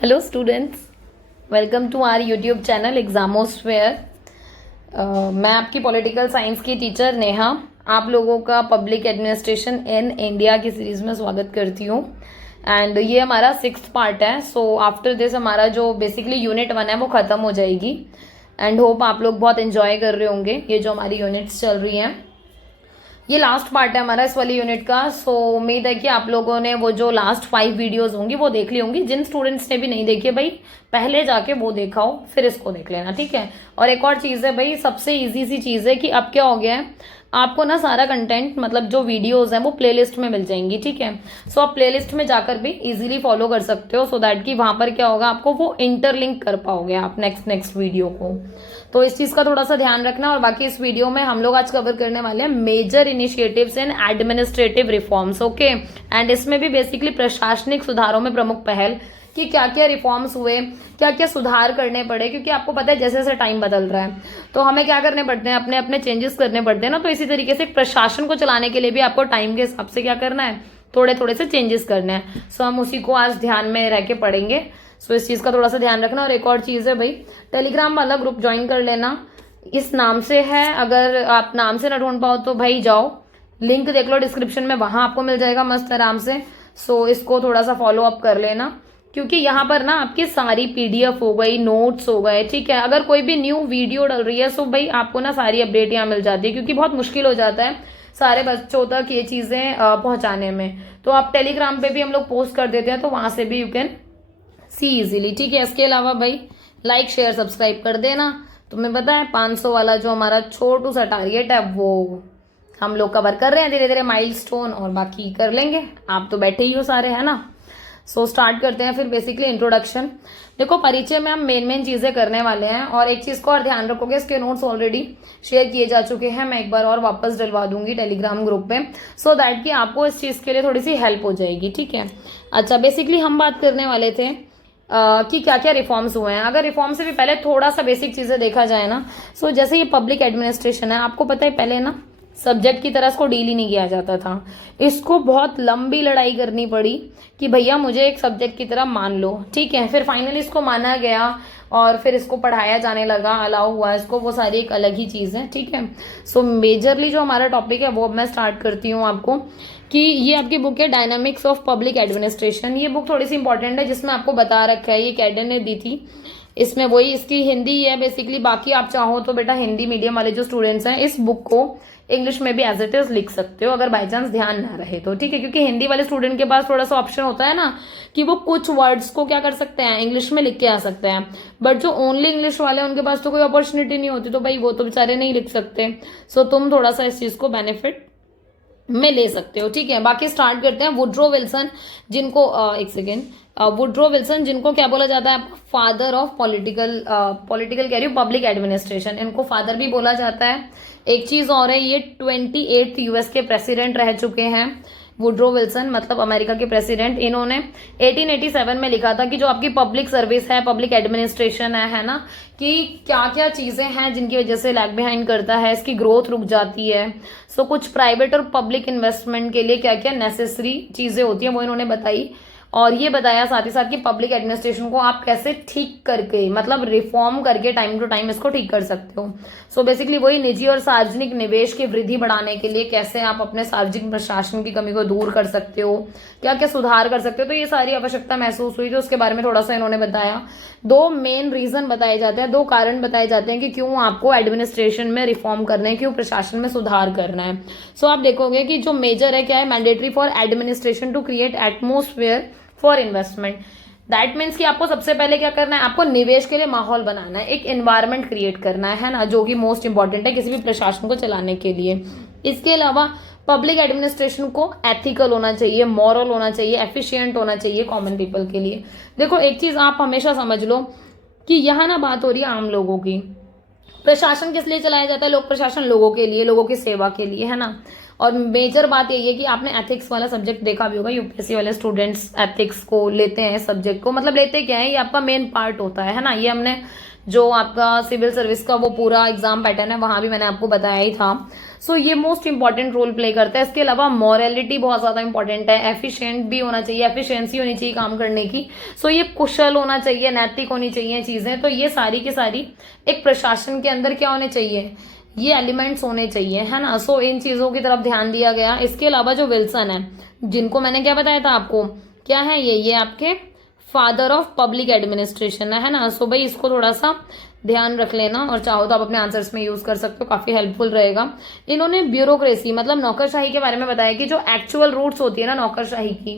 Hello students, welcome to our YouTube channel Examosphere. मैं आपकी political science की teacher Neha आप लोगों का पब्लिक एडमिनिस्ट्रेशन इन इंडिया की सीरीज में स्वागत करती हूँ। एंड ये हमारा 6th पार्ट है। सो आफ्टर दिस हमारा जो बेसिकली यूनिट 1 है वो ख़त्म हो जाएगी। एंड होप आप लोग बहुत एंजॉय कर रहे होंगे ये जो हमारी यूनिट्स चल रही हैं। ये लास्ट पार्ट है हमारा इस वाली यूनिट का। सो उम्मीद है कि आप लोगों ने वो जो लास्ट 5 वीडियोस होंगी वो देख ली होंगी। जिन स्टूडेंट्स ने भी नहीं देखी है भाई, पहले जाके वो देखा हो फिर इसको देख लेना, ठीक है। और एक और चीज़ है भाई, सबसे इजी सी चीज़ है कि अब क्या हो गया है, आपको ना सारा कंटेंट मतलब जो वीडियोस हैं वो प्लेलिस्ट में मिल जाएंगी, ठीक है। सो आप प्लेलिस्ट में जाकर भी इजीली फॉलो कर सकते हो, सो दैट कि वहां पर क्या होगा, आपको वो इंटरलिंक कर पाओगे आप नेक्स्ट वीडियो को। तो इस चीज का थोड़ा सा ध्यान रखना। और बाकी इस वीडियो में हम लोग आज कवर करने वाले हैं major initiatives in administrative reforms, okay. And इसमें भी बेसिकली प्रशासनिक सुधारों में प्रमुख पहल कि क्या क्या रिफॉर्म्स हुए, क्या क्या सुधार करने पड़े, क्योंकि आपको पता है जैसे जैसे टाइम बदल रहा है तो हमें क्या करने पड़ते हैं, अपने अपने चेंजेस करने पड़ते हैं ना। तो इसी तरीके से प्रशासन को चलाने के लिए भी आपको टाइम के हिसाब से क्या करना है, थोड़े थोड़े से चेंजेस करने हैं। सो हम उसी को आज ध्यान में रह के पढ़ेंगे। सो इस चीज का थोड़ा सा ध्यान रखना। और एक और चीज है भाई, टेलीग्राम वाला ग्रुप ज्वाइन कर लेना, इस नाम से है। अगर आप नाम से ना ढूंढ पाओ तो भाई जाओ, लिंक देख लो डिस्क्रिप्शन में, वहां आपको मिल जाएगा मस्त आराम से। सो इसको थोड़ा सा फॉलो अप कर लेना, क्योंकि यहाँ पर ना आपकी सारी पीडीएफ हो गई, नोट्स हो गए, ठीक है। अगर कोई भी न्यू वीडियो डल रही है सो भाई आपको ना सारी अपडेट यहाँ मिल जाती है, क्योंकि बहुत मुश्किल हो जाता है सारे बच्चों तक ये चीजें पहुंचाने में। तो आप टेलीग्राम पे भी हम लोग पोस्ट कर देते हैं, तो वहां से भी यू कैन सी इजीली, ठीक है। इसके अलावा भाई लाइक शेयर सब्सक्राइब कर देना। तुम्हें पता है 500 वाला जो हमारा छोटू सा टारगेट है वो हम लोग कवर कर रहे हैं धीरे धीरे माइलस्टोन, और बाकी कर लेंगे। आप तो बैठे ही हो सारे, है ना। सो स्टार्ट करते हैं फिर। बेसिकली इंट्रोडक्शन, देखो परिचय में हम मेन चीजें करने वाले हैं। और एक चीज को और ध्यान रखोगे, इसके नोट्स ऑलरेडी शेयर किए जा चुके हैं, मैं एक बार और वापस डलवा दूंगी टेलीग्राम ग्रुप पे, सो दैट कि आपको इस चीज के लिए थोड़ी सी हेल्प हो जाएगी, ठीक है। अच्छा, बेसिकली हम बात करने वाले थे कि क्या क्या रिफॉर्म्स हुए हैं। अगर रिफॉर्म से भी पहले थोड़ा सा बेसिक चीजें देखा जाए ना, सो जैसे ये पब्लिक एडमिनिस्ट्रेशन है, आपको पता है पहले ना सब्जेक्ट की तरह इसको डील ही नहीं किया जाता था। इसको बहुत लंबी लड़ाई करनी पड़ी कि भैया मुझे एक सब्जेक्ट की तरह मान लो, ठीक है। फिर फाइनली इसको माना गया और फिर इसको पढ़ाया जाने लगा, अलाउ हुआ इसको, वो सारी एक अलग ही चीज है, ठीक है। सो मेजरली जो हमारा टॉपिक है वो अब मैं स्टार्ट करती हूँ आपको, कि ये आपकी बुक है डायनामिक्स ऑफ पब्लिक एडमिनिस्ट्रेशन। ये बुक थोड़ी सी इंपॉर्टेंट है, जिसमें आपको बता रखा है, ये कैडन ने दी थी। इसमें वही इसकी हिंदी है बेसिकली। बाकी आप चाहो तो बेटा हिंदी मीडियम वाले जो स्टूडेंट्स हैं इस बुक को इंग्लिश में भी एज इट इज लिख सकते हो, अगर बाई चांस ध्यान ना रहे तो, ठीक है। क्योंकि हिंदी वाले स्टूडेंट के पास थोड़ा सा ऑप्शन होता है ना कि वो कुछ वर्ड्स को क्या कर सकते हैं, इंग्लिश में लिख के आ सकते हैं। बट जो ओनली इंग्लिश वाले हैं उनके पास तो कोई अपॉर्चुनिटी नहीं होती, तो भाई वो तो बेचारे नहीं लिख सकते। सो तुम थोड़ा सा इस चीज को बेनिफिट में ले सकते हो, ठीक है। बाकी स्टार्ट करते हैं। वुड्रो विल्सन, जिनको एक सेकेंड, वुड्रो विल्सन जिनको क्या बोला जाता है, फादर ऑफ पॉलिटिकल कह रही हूँ पब्लिक एडमिनिस्ट्रेशन, इनको फादर भी बोला जाता है। एक चीज और है, ये 28th यूएस के प्रेसिडेंट रह चुके हैं वुड्रो विल्सन, मतलब अमेरिका के प्रेसिडेंट। इन्होंने 1887 में लिखा था कि जो आपकी पब्लिक सर्विस है, पब्लिक एडमिनिस्ट्रेशन है ना, कि क्या क्या चीजें हैं जिनकी वजह से लैग बिहाइंड करता है, इसकी ग्रोथ रुक जाती है। सो कुछ प्राइवेट और पब्लिक इन्वेस्टमेंट के लिए क्या क्या नेसेसरी चीजें होती हैं वो इन्होंने बताई। और ये बताया साथ ही साथ कि पब्लिक एडमिनिस्ट्रेशन को आप कैसे ठीक करके, मतलब रिफॉर्म करके टाइम टू टाइम इसको ठीक कर सकते हो। सो बेसिकली वही निजी और सार्वजनिक निवेश की वृद्धि बढ़ाने के लिए कैसे आप अपने सार्वजनिक प्रशासन की कमी को दूर कर सकते हो, क्या क्या सुधार कर सकते हो। तो ये सारी आवश्यकता महसूस हुई, तो उसके बारे में थोड़ा सा इन्होंने बताया। 2 मेन रीजन बताए जाते हैं, 2 कारण बताए जाते हैं कि क्यों आपको एडमिनिस्ट्रेशन में रिफॉर्म करना है, क्यों प्रशासन में सुधार करना है। सो आप देखोगे कि जो मेजर है क्या है, mandatory for administration to create atmosphere for investment. That means कि आपको सबसे पहले क्या करना है, आपको निवेश के लिए माहौल बनाना है, एक एनवायरनमेंट क्रिएट करना है ना, जो कि मोस्ट इंपॉर्टेंट है किसी भी प्रशासन को चलाने के लिए। इसके अलावा पब्लिक एडमिनिस्ट्रेशन को एथिकल होना चाहिए, मॉरल होना चाहिए, एफिशिएंट होना चाहिए कॉमन पीपल के लिए। देखो एक चीज आप हमेशा समझ लो कि यहाँ ना बात हो रही है आम लोगों की। प्रशासन किस लिए चलाया जाता है, लोक प्रशासन लोगों के लिए, लोगों की सेवा के लिए, है ना। और मेजर बात यही है कि आपने एथिक्स वाला सब्जेक्ट देखा भी होगा, यूपीएससी वाले स्टूडेंट्स एथिक्स को लेते हैं, सब्जेक्ट को, मतलब लेते क्या है, ये आपका मेन पार्ट होता है ना। ये हमने जो आपका सिविल सर्विस का वो पूरा एग्जाम पैटर्न है वहां भी मैंने आपको बताया ही था। सो ये मोस्ट इंपॉर्टेंट रोल प्ले करता है। इसके अलावा मॉरलिटी बहुत ज्यादा इंपॉर्टेंट है, एफिशिएंट भी होना चाहिए, एफिशिएंसी होनी चाहिए काम करने की। सो ये कुशल होना चाहिए, नैतिक होनी चाहिए चीजें। तो ये सारी की सारी एक प्रशासन के अंदर क्या होने चाहिए, ये एलिमेंट्स होने चाहिए, है ना। सो इन चीजों की तरफ ध्यान दिया गया। इसके अलावा जो विल्सन है, जिनको मैंने क्या बताया था आपको, क्या है ये आपके फादर ऑफ पब्लिक एडमिनिस्ट्रेशन है ना। सो भाई इसको थोड़ा सा ध्यान रख लेना, और चाहो तो आप अपने आंसर्स में यूज कर सकते हो, काफी हेल्पफुल रहेगा। इन्होंने ब्यूरोक्रेसी मतलब नौकरशाही के बारे में बताया कि जो एक्चुअल रूट्स होती है ना नौकरशाही की,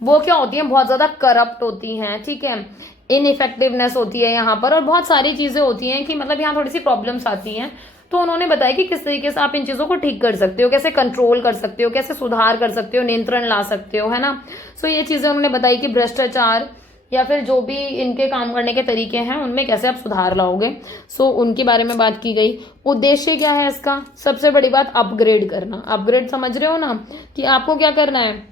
वो क्या होती है, बहुत ज्यादा करप्ट होती हैं, ठीक है, इनइफेक्टिवनेस होती है यहाँ पर, और बहुत सारी चीजें होती हैं कि मतलब यहाँ थोड़ी सी प्रॉब्लम्स आती हैं। तो उन्होंने बताया कि किस तरीके से आप इन चीजों को ठीक कर सकते हो, कैसे कंट्रोल कर सकते हो, कैसे सुधार कर सकते हो, नियंत्रण ला सकते हो, है ना। सो ये चीजें उन्होंने बताई कि भ्रष्टाचार या फिर जो भी इनके काम करने के तरीके हैं उनमें कैसे आप सुधार लाओगे। सो उनके बारे में बात की गई। उद्देश्य क्या है इसका, सबसे बड़ी बात अपग्रेड करना। अपग्रेड समझ रहे हो ना, कि आपको क्या करना है,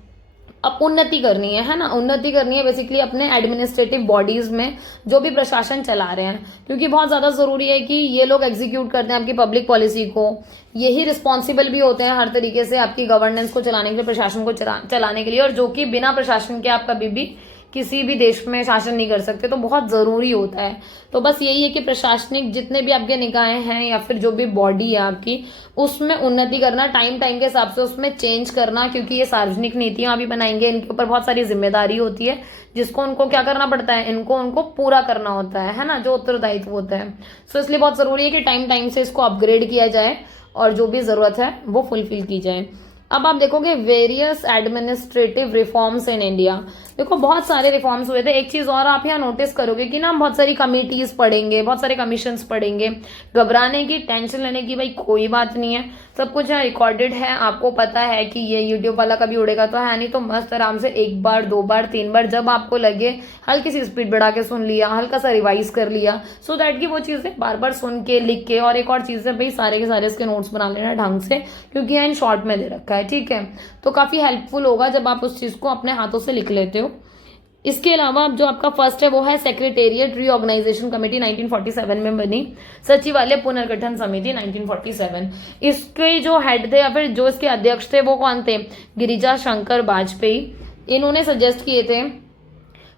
अब उन्नति करनी है ना, उन्नति करनी है बेसिकली अपने एडमिनिस्ट्रेटिव बॉडीज में जो भी प्रशासन चला रहे हैं, क्योंकि बहुत ज्यादा जरूरी है कि ये लोग एग्जीक्यूट करते हैं आपकी पब्लिक पॉलिसी को। यही रिस्पॉन्सिबल भी होते हैं हर तरीके से आपकी गवर्नेंस को चलाने के लिए, प्रशासन को चलाने के लिए, और जो कि बिना प्रशासन के आप कभी भी किसी भी देश में शासन नहीं कर सकते। तो बहुत जरूरी होता है। तो बस यही है कि प्रशासनिक जितने भी आपके निकाय हैं या फिर जो भी बॉडी है आपकी, उसमें उन्नति करना, टाइम टाइम के हिसाब से उसमें चेंज करना, क्योंकि ये सार्वजनिक नीतियां भी बनाएंगे, इनके ऊपर बहुत सारी जिम्मेदारी होती है जिसको उनको क्या करना पड़ता है, उनको पूरा करना होता है ना, जो उत्तरदायित्व होता है। सो इसलिए बहुत जरूरी है कि टाइम टाइम से इसको अपग्रेड किया जाए और जो भी जरूरत है वो फुलफिल की जाए। अब आप देखोगे various administrative reforms in India, देखो बहुत सारे रिफॉर्म्स हुए थे। एक चीज और आप यहाँ नोटिस करोगे कि ना बहुत सारी कमिटीज पढ़ेंगे, बहुत सारे कमीशंस पढ़ेंगे। घबराने की, टेंशन लेने की भाई कोई बात नहीं है, सब कुछ यहाँ रिकॉर्डेड है। आपको पता है कि ये यूट्यूब वाला कभी उड़ेगा तो है नहीं, तो मस्त आराम से एक बार, दो बार, तीन बार, जब आपको लगे हल्की सी स्पीड बढ़ा के सुन लिया, हल्का सा रिवाइज कर लिया, सो दैट कि वो चीजें बार बार सुन के, लिख के। और एक और चीज है भाई, सारे के सारे इसके नोट्स बना लेना ढंग से, क्योंकि यहाँ इन शॉर्ट में दे रखा है, ठीक है। तो काफी हेल्पफुल होगा जब आप उस चीज को अपने हाथों से लिख लेते हो। इसके अलावा जो आपका फर्स्ट है वो है सेक्रेटेरिएट रीऑर्गेनाइजेशन कमेटी, 1947 में बनी, सचिवालय पुनर्गठन समिति 1947। इसके जो हेड थे या फिर जो इसके अध्यक्ष थे वो कौन थे, गिरिजा शंकर वाजपेयी। इन्होंने सजेस्ट किए थे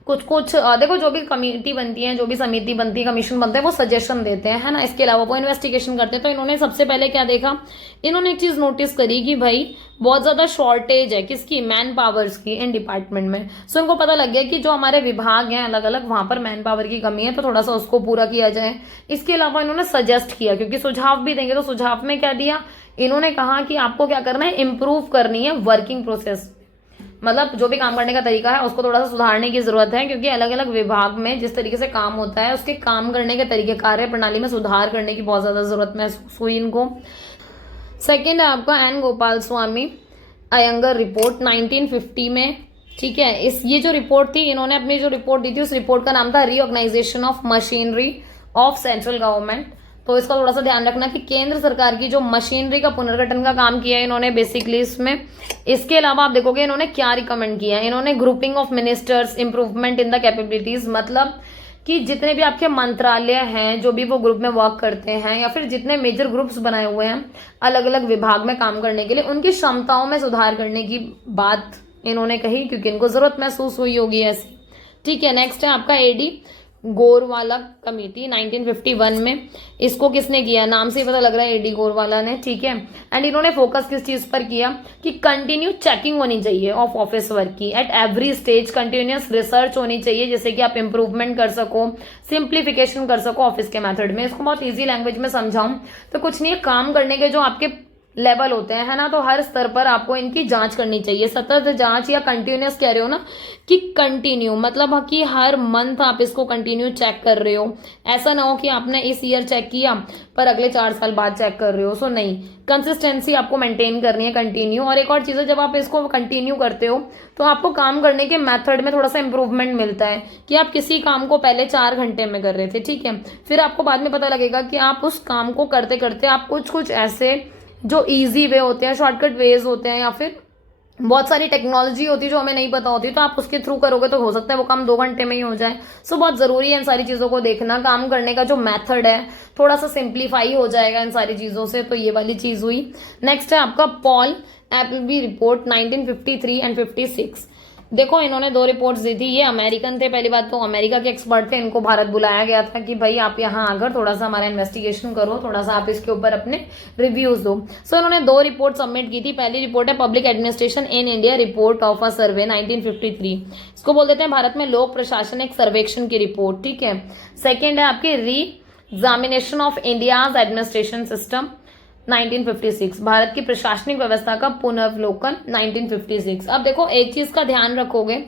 कुछ देखो जो भी कमेटी बनती है, जो भी समिति बनती है, कमीशन बनता है, वो सजेशन देते हैं, है ना। इसके अलावा वो इन्वेस्टिगेशन करते हैं। तो इन्होंने सबसे पहले क्या देखा, इन्होंने एक चीज नोटिस करी कि भाई बहुत ज्यादा शॉर्टेज है किसकी, मैन पावर्स की इन डिपार्टमेंट में। सो इनको पता लग गया कि जो हमारे विभाग हैं अलग अलग, वहां पर मैन पावर की कमी है, तो थोड़ा सा उसको पूरा किया जाए। इसके अलावा इन्होंने सजेस्ट किया, क्योंकि सुझाव भी देंगे, तो सुझाव में क्या दिया, इन्होंने कहा कि आपको क्या करना है, इंप्रूव करनी है वर्किंग प्रोसेस, मतलब जो भी काम करने का तरीका है उसको थोड़ा सा सुधारने की जरूरत है, क्योंकि अलग अलग विभाग में जिस तरीके से काम होता है उसके काम करने के तरीके, कार्य प्रणाली में सुधार करने की बहुत ज्यादा जरूरत महसूस हुई इनको। सेकेंड है आपका एन गोपाल स्वामी अयंगर रिपोर्ट 1950 में, ठीक है। ये जो रिपोर्ट थी, इन्होंने अपनी जो रिपोर्ट दी थी उस रिपोर्ट का नाम था reorganisation of machinery of central government. तो इसका थोड़ा सा ध्यान रखना कि केंद्र सरकार की जो मशीनरी का पुनर्गठन का काम किया है इन्होंने बेसिकली इसमें। इसके अलावा आप देखोगे इन्होंने क्या रिकमेंड किया है, इन्होंने grouping of ministers, improvement in the capabilities, मतलब कि जितने भी आपके मंत्रालय हैं जो भी वो ग्रुप में वर्क करते हैं, या फिर जितने मेजर ग्रुप्स बनाए हुए हैं अलग अलग विभाग में काम करने के लिए, उनकी क्षमताओं में सुधार करने की बात इन्होंने कही, क्योंकि इनको जरूरत महसूस हुई होगी ऐसी, ठीक है। नेक्स्ट है आपका एडी गोरवाला कमेटी 1951 में। इसको किसने किया, नाम से ही पता लग रहा है एडी गोरवाला ने, ठीक है। एंड इन्होंने फोकस किस चीज पर किया कि कंटिन्यू चेकिंग होनी चाहिए ऑफ ऑफिस वर्क की at every stage, continuous research होनी चाहिए जिससे कि आप इंप्रूवमेंट कर सको, सिंप्लीफिकेशन कर सको ऑफिस के मेथड में। इसको बहुत ईजी लैंग्वेज में समझाऊं तो कुछ नहीं है, काम करने के जो आपके लेवल होते हैं, है ना, तो हर स्तर पर आपको इनकी जांच करनी चाहिए, सतत जांच, या कंटिन्यूअस कह रहे हो ना कि कंटिन्यू, मतलब कि हर मंथ आप इसको कंटिन्यू चेक कर रहे हो। ऐसा ना हो कि आपने इस ईयर चेक किया पर अगले 4 साल बाद चेक कर रहे हो। सो नहीं, कंसिस्टेंसी आपको मेंटेन करनी है, कंटिन्यू। और एक और चीज है, जब आप इसको कंटिन्यू करते हो तो आपको काम करने के मेथड में थोड़ा सा इंप्रूवमेंट मिलता है, कि आप किसी काम को पहले 4 घंटे में कर रहे थे, ठीक है, फिर आपको बाद में पता लगेगा कि आप उस काम को करते करते आप कुछ ऐसे जो ईजी वे होते हैं, शॉर्टकट वेज होते हैं, या फिर बहुत सारी टेक्नोलॉजी होती है जो हमें नहीं पता होती, तो आप उसके थ्रू करोगे तो हो सकता है वो काम 2 घंटे में ही हो जाए। सो बहुत जरूरी है इन सारी चीजों को देखना। काम करने का जो मेथड है थोड़ा सा सिंप्लीफाई हो जाएगा इन सारी चीजों से, तो ये वाली चीज हुई। नेक्स्ट है आपका पॉल एप्पलबी रिपोर्ट 1953 एंड 56। देखो इन्होंने 2 रिपोर्ट्स दी थी। ये अमेरिकन थे, पहली बात तो अमेरिका के एक्सपर्ट थे, इनको भारत बुलाया गया था कि भाई आप यहाँ आकर थोड़ा सा हमारा इन्वेस्टिगेशन करो, थोड़ा सा आप इसके ऊपर अपने रिव्यूज दो। सो इन्होंने 2 रिपोर्ट सबमिट की थी। पहली रिपोर्ट है public administration in India report of a survey 1953, इसको बोल देते हैं भारत में लोक प्रशासन एक सर्वेक्षण की रिपोर्ट, ठीक है। सेकेंड है आपकी re examination of India's administration system 1956, Bharat की प्रशासनिक व्यवस्था का पुनर्वलोकन 1956। अब देखो एक चीज का ध्यान रखोगे,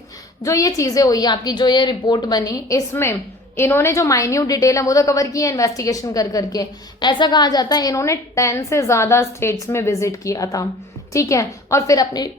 जो ये चीजें हुई आपकी, जो ये रिपोर्ट बनी, इसमें इन्होंने जो माइन्यूट डिटेल है वो तो कवर की है इन्वेस्टिगेशन कर करके। ऐसा कहा जाता है इन्होंने 10 से ज्यादा स्टेट्स में विजिट किया था, ठीक है, और फिर अपनी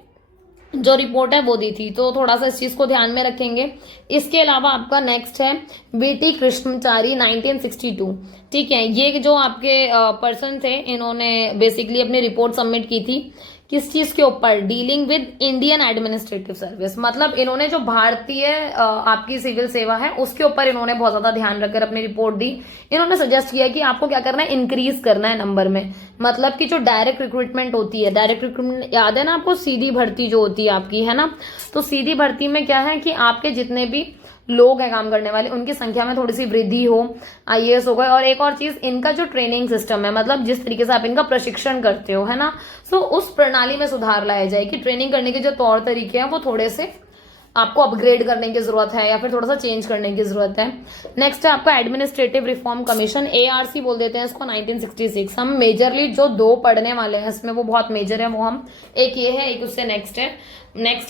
जो रिपोर्ट है वो दी थी, तो थोड़ा सा इस चीज को ध्यान में रखेंगे। इसके अलावा आपका नेक्स्ट है वीटी कृष्णचारी 1962, ठीक है। ये जो आपके पर्सन थे, इन्होंने बेसिकली अपनी रिपोर्ट सबमिट की थी किस चीज के ऊपर, dealing with Indian administrative service, मतलब इन्होंने जो भारतीय आपकी सिविल सेवा है उसके ऊपर इन्होंने बहुत ज्यादा ध्यान रखकर अपनी रिपोर्ट दी। इन्होंने सजेस्ट किया कि आपको क्या करना है, इंक्रीज करना है नंबर में, मतलब कि जो डायरेक्ट रिक्रूटमेंट होती है, डायरेक्ट रिक्रूटमेंट याद है ना आपको, सीधी भर्ती जो होती है आपकी, है ना। तो सीधी भर्ती में क्या है कि आपके जितने भी लोग हैं काम करने वाले, उनकी संख्या में थोड़ी सी वृद्धि हो, आईएएस हो गए। और एक और चीज, इनका जो ट्रेनिंग सिस्टम है, मतलब जिस तरीके से आप इनका प्रशिक्षण करते हो, है ना, सो उस प्रणाली में सुधार लाया जाए कि ट्रेनिंग करने के जो तौर तरीके हैं वो थोड़े से आपको अपग्रेड करने की जरूरत है या फिर थोड़ा सा चेंज करने की जरूरत है। नेक्स्ट है आपका एडमिनिस्ट्रेटिव रिफॉर्म कमीशन, एआरसी बोल देते हैं इसको, 1966। हम मेजरली जो 2 पढ़ने वाले हैं इसमें वो बहुत मेजर है, वो हम एक ये है, एक उससे नेक्स्ट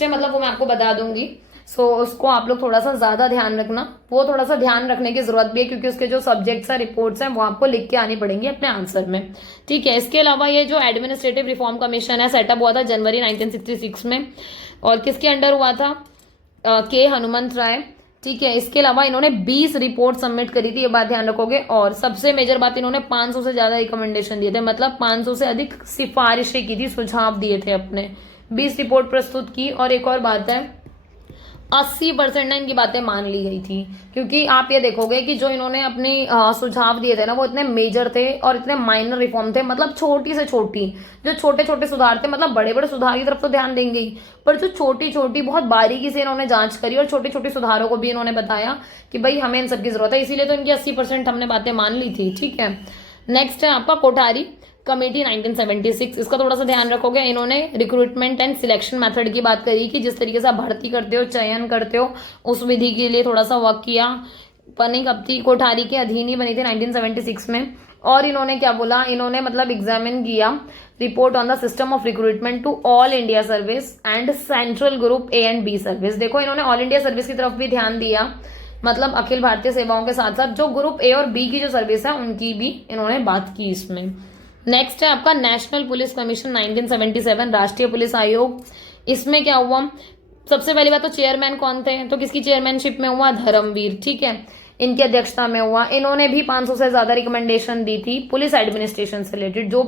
है, मतलब वो मैं आपको बता दूंगी। सो उसको आप लोग थोड़ा सा ज्यादा ध्यान रखना, वो थोड़ा सा ध्यान रखने की जरूरत भी है क्योंकि उसके जो सब्जेक्ट्स है, रिपोर्ट्स हैं, वो आपको लिख के आनी पड़ेंगी अपने आंसर में, ठीक है। इसके अलावा ये जो एडमिनिस्ट्रेटिव रिफॉर्म कमीशन है, सेटअप हुआ था जनवरी 1966 में, और किसके अंडर हुआ था, के हनुमंत राय, ठीक है। इसके अलावा इन्होंने 20 रिपोर्ट सबमिट करी थी, ये बात ध्यान रखोगे। और सबसे मेजर बात, इन्होंने 500 से ज्यादा रिकमेंडेशन दिए थे, मतलब 500 से अधिक सिफारिशें की थी, सुझाव दिए थे अपने, 20 रिपोर्ट प्रस्तुत की। और एक और बात है, 80% ना इनकी बातें मान ली गई थी, क्योंकि आप ये देखोगे कि जो इन्होंने अपने सुझाव दिए थे ना, वो इतने मेजर थे और इतने माइनर रिफॉर्म थे, मतलब छोटी से छोटी, जो छोटे छोटे सुधार थे, मतलब बड़े बड़े सुधार की तरफ तो ध्यान देंगे ही, पर जो छोटी छोटी बहुत बारीकी से इन्होंने जांच करी और छोटे छोटे सुधारों को भी इन्होंने बताया कि भाई हमें इन सबकी जरूरत है, इसीलिए तो इनकी 80% हमने बातें मान ली थी, ठीक है। नेक्स्ट है आपका कोठारी कमेटी 1976, इसका थोड़ा सा ध्यान रखोगे। इन्होंने रिक्रूटमेंट एंड सिलेक्शन मेथड की बात करी कि जिस तरीके से आप भर्ती करते हो, चयन करते हो, उस विधि के लिए थोड़ा सा वर्क किया। बनी कब थी, कोठारी के अधीन ही बनी थी 1976 में। और इन्होंने क्या बोला, इन्होंने मतलब एग्जामिन किया report on the system of recruitment to all India service and central group A and B service. देखो इन्होंने ऑल इंडिया सर्विस की तरफ भी ध्यान दिया, मतलब अखिल भारतीय सेवाओं के साथ साथ जो ग्रुप ए और बी की जो सर्विस है उनकी भी इन्होंने बात की इसमें। नेक्स्ट है आपका नेशनल पुलिस कमीशन 1977, राष्ट्रीय पुलिस आयोग। इसमें क्या हुआ, सबसे पहली बात तो चेयरमैन कौन थे, तो किसकी चेयरमैनशिप में हुआ, धर्मवीर, ठीक है, इनकी अध्यक्षता में हुआ। इन्होंने भी 500 से ज्यादा रिकमेंडेशन दी थी पुलिस एडमिनिस्ट्रेशन से रिलेटेड, जो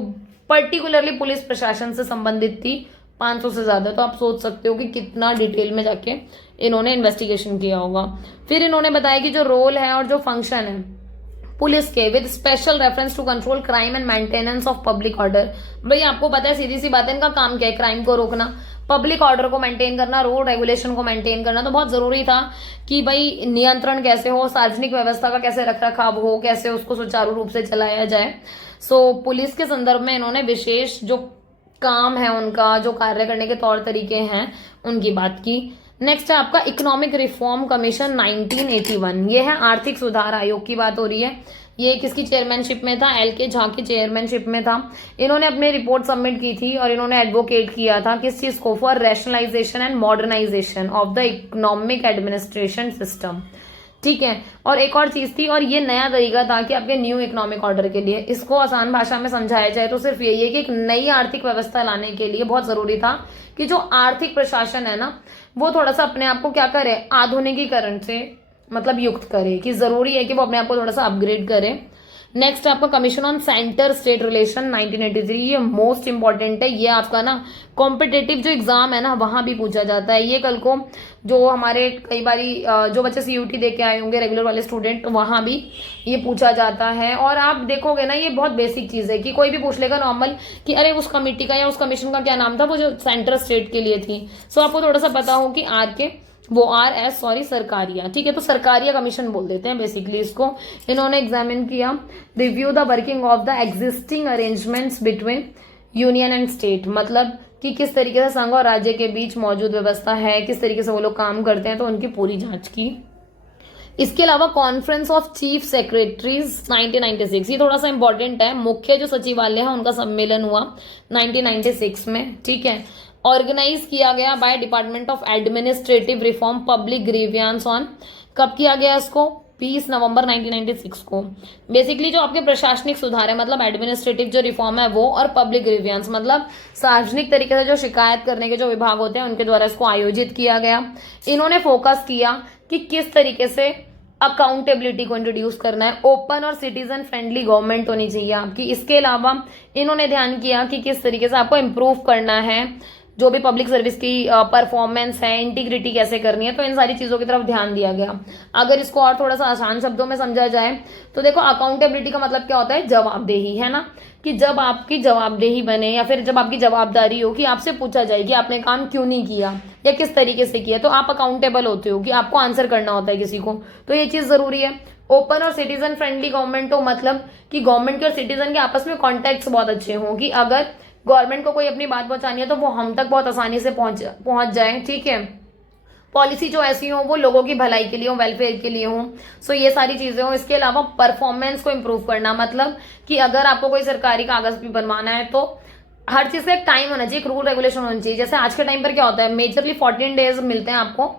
पर्टिकुलरली पुलिस प्रशासन से संबंधित थी, 500 से ज्यादा। तो आप सोच सकते हो कि कितना डिटेल में जाके इन्होंने इन्वेस्टिगेशन किया होगा। फिर इन्होंने बताया कि जो रोल है और जो फंक्शन है पुलिस के, with special reference to control crime and maintenance of public order. भाई आपको पता है सीधी सी बात है, इनका काम क्या है, क्राइम को रोकना, पब्लिक ऑर्डर को मेंटेन करना, रूल रेगुलेशन को मेंटेन करना। तो बहुत जरूरी था कि भाई नियंत्रण कैसे हो, सार्वजनिक व्यवस्था का कैसे रख रखाव हो, कैसे उसको सुचारू रूप से चलाया जाए। सो पुलिस के संदर्भ में इन्होंने विशेष जो काम है उनका, जो कार्य करने के तौर तरीके हैं, उनकी बात की। नेक्स्ट है आपका इकोनॉमिक रिफॉर्म कमीशन 1981, ये है आर्थिक सुधार आयोग की बात हो रही है। ये किसकी चेयरमैनशिप में था, एल के झा की चेयरमैनशिप में था। इन्होंने अपनी रिपोर्ट सबमिट की थी और इन्होंने एडवोकेट किया था किस चीज को, for rationalisation and modernisation of the economic administration system, ठीक है। और एक और चीज थी, और ये नया तरीका था कि आपके न्यू इकोनॉमिक ऑर्डर के लिए, इसको आसान भाषा में समझाया जाए तो सिर्फ यही है कि एक नई आर्थिक व्यवस्था लाने के लिए बहुत जरूरी था कि जो आर्थिक प्रशासन है ना, वो थोड़ा सा अपने आप को क्या करे, आधुनिकीकरण से मतलब युक्त करे, कि जरूरी है कि वो अपने आप को थोड़ा सा अपग्रेड करे। नेक्स्ट आपका commission on centre state relation 1983, ये मोस्ट इंपॉर्टेंट है। ये आपका ना कॉम्पिटेटिव जो एग्जाम है ना वहां भी पूछा जाता है। ये कल को जो हमारे कई बारी जो बच्चे सीयूटी दे के आए होंगे रेगुलर वाले स्टूडेंट, तो वहां भी ये पूछा जाता है। और आप देखोगे ना ये बहुत बेसिक चीज है कि कोई भी पूछ लेगा नॉर्मल कि अरे उस कमेटी का या उस कमीशन का क्या नाम था वो जो सेंटर स्टेट के लिए थी। सो आपको थोड़ा सा पता हो कि सरकारिया, ठीक है, तो सरकारिया कमीशन बोल देते हैं बेसिकली इसको। इन्होंने एग्जामिन किया, review the working of the existing arrangements between union and state, मतलब कि किस तरीके से संघ और राज्य के बीच मौजूद व्यवस्था है, किस तरीके से वो लोग काम करते हैं, तो उनकी पूरी जांच की। इसके अलावा कॉन्फ्रेंस ऑफ चीफ सेक्रेटरीज 1996, ये थोड़ा सा इंपॉर्टेंट है। मुख्य जो सचिवालय है उनका सम्मेलन हुआ 1996 में, ठीक है। ऑर्गेनाइज किया गया by department of administrative reform public grievance on, कब किया गया इसको? 20 नवंबर 1996 को। बेसिकली जो आपके प्रशासनिक सुधार है, मतलब एडमिनिस्ट्रेटिव जो रिफॉर्म है वो, और पब्लिक ग्रीवियंस मतलब सार्वजनिक तरीके से जो शिकायत करने के जो विभाग होते हैं उनके द्वारा इसको आयोजित किया गया। इन्होंने फोकस किया कि किस तरीके से अकाउंटेबिलिटी को इंट्रोड्यूस करना है, ओपन और सिटीजन फ्रेंडली गवर्नमेंट होनी चाहिए आपकी। इसके अलावा इन्होंने ध्यान किया कि किस तरीके से आपको इम्प्रूव करना है जो भी पब्लिक सर्विस की परफॉर्मेंस है, इंटीग्रिटी कैसे करनी है, तो इन सारी चीजों की तरफ ध्यान दिया गया। अगर इसको और थोड़ा सा आसान शब्दों में समझा जाए तो देखो अकाउंटेबिलिटी का मतलब क्या होता है? जवाबदेही, है ना, कि जब आपकी जवाबदेही बने या फिर जब आपकी जवाबदारी हो कि आपसे पूछा जाए कि आपने काम क्यों नहीं किया या किस तरीके से किया, तो आप अकाउंटेबल होते हो कि आपको आंसर करना होता है किसी को, तो ये चीज जरूरी है। ओपन और सिटीजन फ्रेंडली गवर्नमेंट हो, मतलब कि गवर्नमेंट के और सिटीजन के आपस में कॉन्टेक्ट्स बहुत अच्छे हों, कि अगर गवर्नमेंट को कोई अपनी बात पहुंचानी है तो वो हम तक बहुत आसानी से पहुंच जाए, ठीक है। पॉलिसी जो ऐसी हो वो लोगों की भलाई के लिए हो, वेलफेयर के लिए हो, सो ये सारी चीजें हो। इसके अलावा परफॉर्मेंस को इम्प्रूव करना, मतलब कि अगर आपको कोई सरकारी कागज भी बनवाना है तो हर चीज का एक टाइम होना चाहिए, एक रूल रेगुलेशन होना चाहिए। जैसे आज के टाइम पर क्या होता है, मेजरली 14 डेज मिलते हैं आपको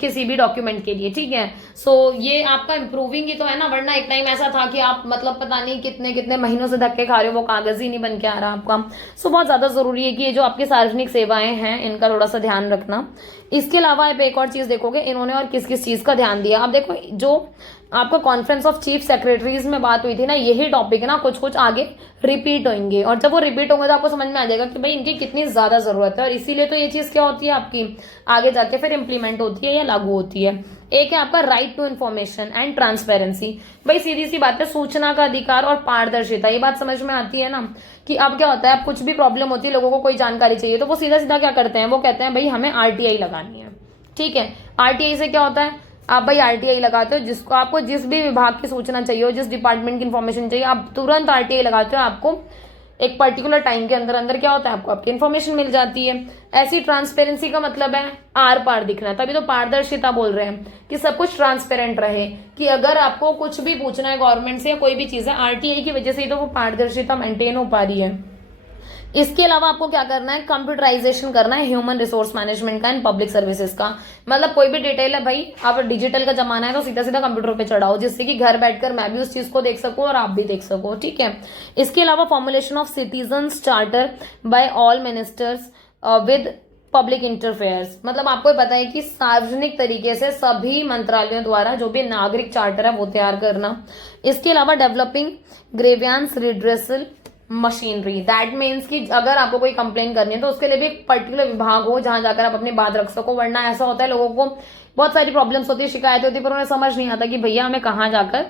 किसी भी डॉक्यूमेंट के लिए, ठीक है। सो ये आपका इम्प्रूविंग ही तो है ना, वरना एक टाइम ऐसा था कि आप मतलब पता नहीं कितने कितने महीनों से धक्के खा रहे हो, वो कागज ही नहीं बन के आ रहा आपका। सो बहुत ज्यादा जरूरी है कि ये जो आपकी सार्वजनिक सेवाएं हैं इनका थोड़ा सा ध्यान रखना। इसके अलावा आप एक और चीज देखोगे इन्होंने और किस किस चीज का ध्यान दिया। अब देखो जो आपका कॉन्फ्रेंस ऑफ चीफ सेक्रेटरीज में बात हुई थी ना, यही टॉपिक ना कुछ कुछ आगे रिपीट होंगे, और जब वो रिपीट होंगे तो आपको समझ में आ जाएगा कि भाई इनकी कितनी ज्यादा जरूरत है, और इसीलिए तो ये चीज क्या होती है आपकी आगे जाके फिर इंप्लीमेंट होती है या लागू होती है। एक है आपका right to information and transparency. भाई सीधी सी बात है, सूचना का अधिकार और पारदर्शिता, ये बात समझ में आती है ना, कि अब क्या होता है, अब कुछ भी प्रॉब्लम होती है, लोगों को कोई जानकारी चाहिए तो वो सीधा सीधा क्या करते हैं, वो कहते हैं भाई हमें आरटीआई लगानी है, ठीक है। आरटीआई से क्या होता है, आप भाई आरटीआई लगाते हो, जिसको आपको जिस भी विभाग की सूचना चाहिए हो, जिस डिपार्टमेंट की इन्फॉर्मेशन चाहिए, आप तुरंत आरटीआई लगाते हो, आपको एक पर्टिकुलर टाइम के अंदर अंदर क्या होता है, आपको आपकी इन्फॉर्मेशन मिल जाती है। ऐसी ट्रांसपेरेंसी का मतलब है आर पार दिखना, तभी तो पारदर्शिता बोल रहे हैं कि सब कुछ ट्रांसपेरेंट रहे, कि अगर आपको कुछ भी पूछना है गवर्नमेंट से या कोई भी चीज है, आरटीआई की वजह से ही तो वो पारदर्शिता मेंटेन हो पा रही है। इसके अलावा आपको क्या करना है, कंप्यूटराइजेशन करना है ह्यूमन रिसोर्स मैनेजमेंट का एंड पब्लिक सर्विसेज का। मतलब कोई भी डिटेल है भाई, अब डिजिटल का जमाना है तो सीधा सीधा कंप्यूटर पे चढ़ाओ, जिससे कि घर बैठकर मैं भी उस चीज को देख सकूं और आप भी देख सको, ठीक है। इसके अलावा formulation of citizens charter by all ministers with public interfaces, मतलब आपको पता है कि सार्वजनिक तरीके से सभी मंत्रालयों द्वारा जो भी नागरिक चार्टर है वो तैयार करना। इसके अलावा developing grievance redressal machinery, that means कि अगर आपको कोई कंप्लेन करनी है तो उसके लिए भी एक पर्टिकुलर विभाग हो जहां जाकर आप अपनी बात रख सको, वरना ऐसा होता है लोगों को बहुत सारी प्रॉब्लम्स होती है, शिकायत होती है, पर उन्हें समझ नहीं आता कि भैया हमें कहाँ जाकर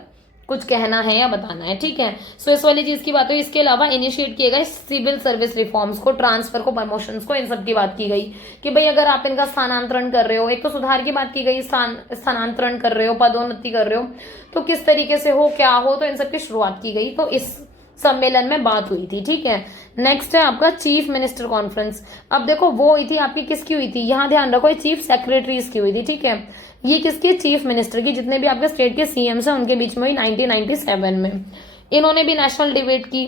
कुछ कहना है या बताना है, ठीक है। सो इस वाली चीज की बात हुई। इसके अलावा इनिशिएट किए गए सिविल सर्विस रिफॉर्म्स को, ट्रांसफर को, प्रमोशंस को, इन सब की बात की गई कि भाई अगर आप इनका स्थानांतरण कर रहे हो, एक तो सुधार की बात की गई, स्थानांतरण कर रहे हो, पदोन्नति कर रहे हो, तो किस तरीके से हो, क्या हो, तो इन सब की शुरुआत की गई, तो इस सम्मेलन में बात हुई थी, ठीक है। नेक्स्ट है आपका चीफ मिनिस्टर कॉन्फ्रेंस। अब देखो वो हुई थी आपकी, किसकी हुई थी, यहां ध्यान रखो, चीफ सेक्रेटरीज की हुई थी, ठीक है। ये किसकी, चीफ मिनिस्टर की, जितने भी आपके स्टेट के सीएम्स हैं उनके बीच में हुई 1997 में। इन्होंने भी नेशनल डिबेट की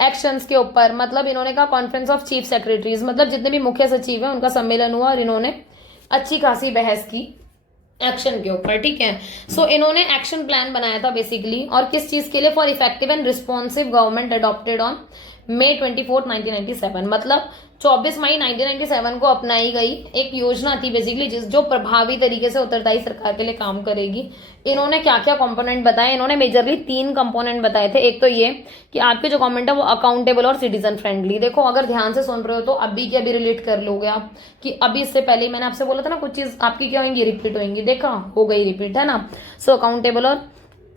एक्शंस के ऊपर, मतलब इन्होंने कहा कॉन्फ्रेंस ऑफ चीफ सेक्रेटरीज, मतलब जितने भी मुख्य सचिव हैं उनका सम्मेलन हुआ और इन्होंने अच्छी खासी बहस की एक्शन के ऊपर, ठीक है। सो इन्होंने एक्शन प्लान बनाया था बेसिकली, और किस चीज के लिए, for effective and responsive government adopted on May 24, 1997, मतलब 24 मई 1997 को अपनाई गई एक योजना थी बेसिकली, जो प्रभावी तरीके से उत्तरदायी सरकार के लिए काम करेगी। इन्होंने क्या क्या कंपोनेंट बताए, इन्होंने मेजरली 3 कंपोनेंट बताए थे। एक तो ये कि आपके जो गवर्नमेंट है वो अकाउंटेबल और सिटीजन फ्रेंडली। देखो अगर ध्यान से सुन रहे हो तो अभी के अभी रिलेट कर लोगे आप कि अभी इससे पहले मैंने आपसे बोला था ना कुछ चीज आपकी क्या होंगी, रिपीट होंगी, देखा हो गई रिपीट, है ना। सो अकाउंटेबल और